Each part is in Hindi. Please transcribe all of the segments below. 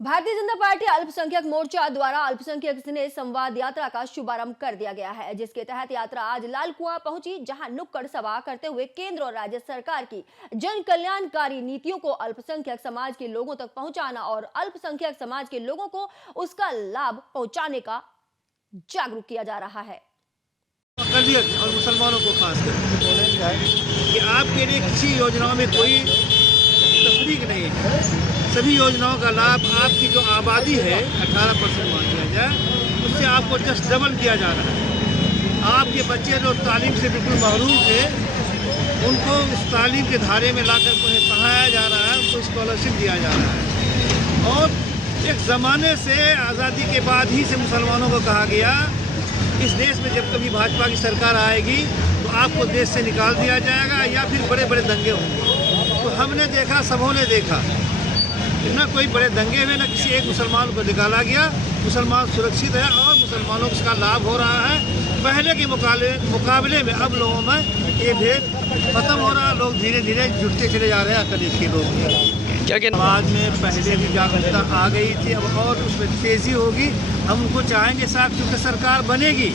भारतीय जनता पार्टी अल्पसंख्यक मोर्चा द्वारा अल्पसंख्यक स्नेह संवाद यात्रा का शुभारंभ कर दिया गया है, जिसके तहत यात्रा आज लाल कुआं पहुंची, जहां नुक्कड़ सभा करते हुए केंद्र और राज्य सरकार की जन कल्याणकारी नीतियों को अल्पसंख्यक समाज के लोगों तक पहुंचाना और अल्पसंख्यक समाज के लोगों को उसका लाभ पहुंचाने का जागरूक किया जा रहा है। अक़लियत और मुसलमानों को खासकर कि आपके लिए किसी योजनाओं में कोई तफरीक नहीं है। सभी योजनाओं का लाभ आपकी जो आबादी है 18% मान लिया जाए, उससे आपको जस्ट डबल दिया जा रहा है। आपके बच्चे जो तालीम से बिल्कुल महरूम थे, उनको उस तालीम के धारे में लाकर उन्हें पढ़ाया जा रहा है, उनको स्कॉलरशिप दिया जा रहा है। और एक ज़माने से आज़ादी के बाद ही से मुसलमानों को कहा गया, इस देश में जब कभी भाजपा की सरकार आएगी तो आपको देश से निकाल दिया जाएगा या फिर बड़े बड़े दंगे होंगे। तो हमने देखा, सबों ने देखा, न कोई बड़े दंगे हुए, न किसी एक मुसलमान को निकाला गया। मुसलमान सुरक्षित है और मुसलमानों को इसका लाभ हो रहा है। पहले के मुकाबले में अब लोगों में ये भेद खत्म हो रहा है। लोग धीरे धीरे जुटते चले जा रहे हैं। अक़लियत के लोग क्या समाज में पहले भी जागरूकता आ गई थी, अब और उसमें तेज़ी होगी। हम उनको चाहेंगे साहब, क्योंकि सरकार बनेगी,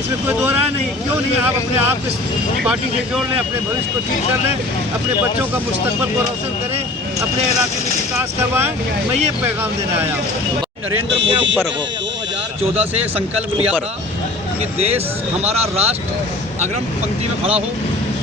इसमें कोई दो राय नहीं। क्यों नहीं आप अपने आप इस पार्टी से जोड़ लें, अपने भविष्य को ठीक कर लें, अपने बच्चों का मुस्तकबिल को रोशन करें, अपने इलाके में विकास करवाएं। मैं ये पैगाम देने आया हूँ। नरेंद्र मोदी पर 2014 से संकल्प लिया था कि देश हमारा राष्ट्र अग्रिम पंक्ति में खड़ा हो,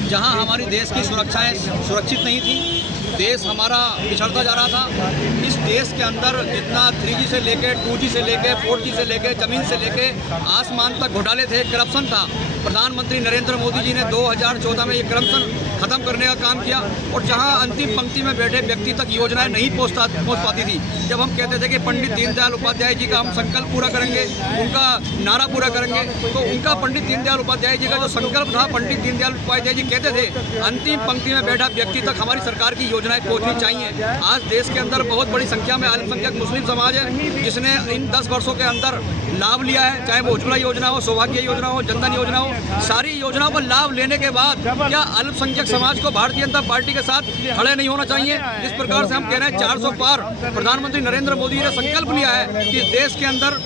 जहां हमारी देश की सुरक्षाएं सुरक्षित नहीं थी। देश हमारा पिछड़ता जा रहा था। इस देश के अंदर जितना 3G से लेके 2G से लेके 4G से लेके ज़मीन से लेके आसमान तक घोटाले थे, करप्शन था। प्रधानमंत्री नरेंद्र मोदी जी ने 2014 में ये करप्शन खत्म करने का काम किया और जहां अंतिम पंक्ति में बैठे व्यक्ति तक योजनाएं नहीं पहुंच पाती थी। जब हम कहते थे कि पंडित दीनदयाल उपाध्याय जी का हम संकल्प पूरा करेंगे, उनका नारा पूरा करेंगे, तो उनका पंडित दीनदयाल उपाध्याय जी का जो संकल्प था, पंडित दीनदयाल उपाध्याय जी कहते थे अंतिम पंक्ति में बैठा व्यक्ति तक हमारी सरकार की योजनाएं पहुंचनी चाहिए। आज देश के अंदर बहुत बड़ी संख्या में अल्पसंख्यक मुस्लिम समाज है, जिसने इन 10 वर्षों के अंदर लाभ लिया है, चाहे वो उज्ज्वला योजना हो, सौभाग्य योजना हो, जनधन योजना हो। सारी योजनाओं पर लाभ लेने के बाद क्या अल्पसंख्यक समाज को भारतीय जनता पार्टी के साथ खड़े नहीं होना चाहिए? जिस प्रकार से हम कह रहे हैं 400 पार प्रधानमंत्री नरेंद्र मोदी ने संकल्प लिया है कि देश के अंदर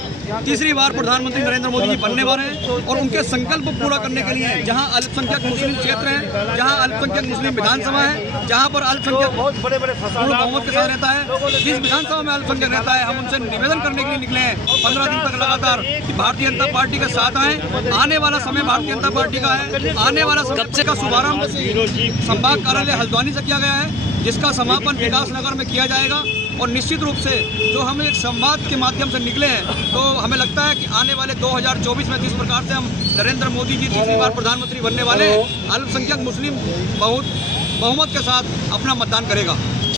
तीसरी बार प्रधानमंत्री नरेंद्र मोदी जी बनने वाले हैं और उनके संकल्प पूरा करने के लिए जहां अल्पसंख्यक मुस्लिम क्षेत्र हैं, जहां अल्पसंख्यक मुस्लिम विधानसभा है, जहां पर अल्पसंख्यक पूर्ण बहुमत के साथ रहता है, जिस विधानसभा में अल्पसंख्यक रहता है, हम उनसे निवेदन करने के लिए निकले हैं 15 दिन तक लगातार कि भारतीय जनता पार्टी के साथ आए। आने वाला समय भारतीय जनता पार्टी का है। आने वाला समय का शुभारंभ संभाग कार्यालय हल्द्वानी से किया गया है, जिसका समापन विकास नगर में किया जाएगा। और निश्चित रूप से जो हम एक संवाद के माध्यम से निकले हैं, तो हमें लगता है कि आने वाले 2024 में जिस प्रकार से हम नरेंद्र मोदी जी तीसरी बार प्रधानमंत्री बनने वाले, अल्पसंख्यक मुस्लिम बहुत बहुमत के साथ अपना मतदान करेगा।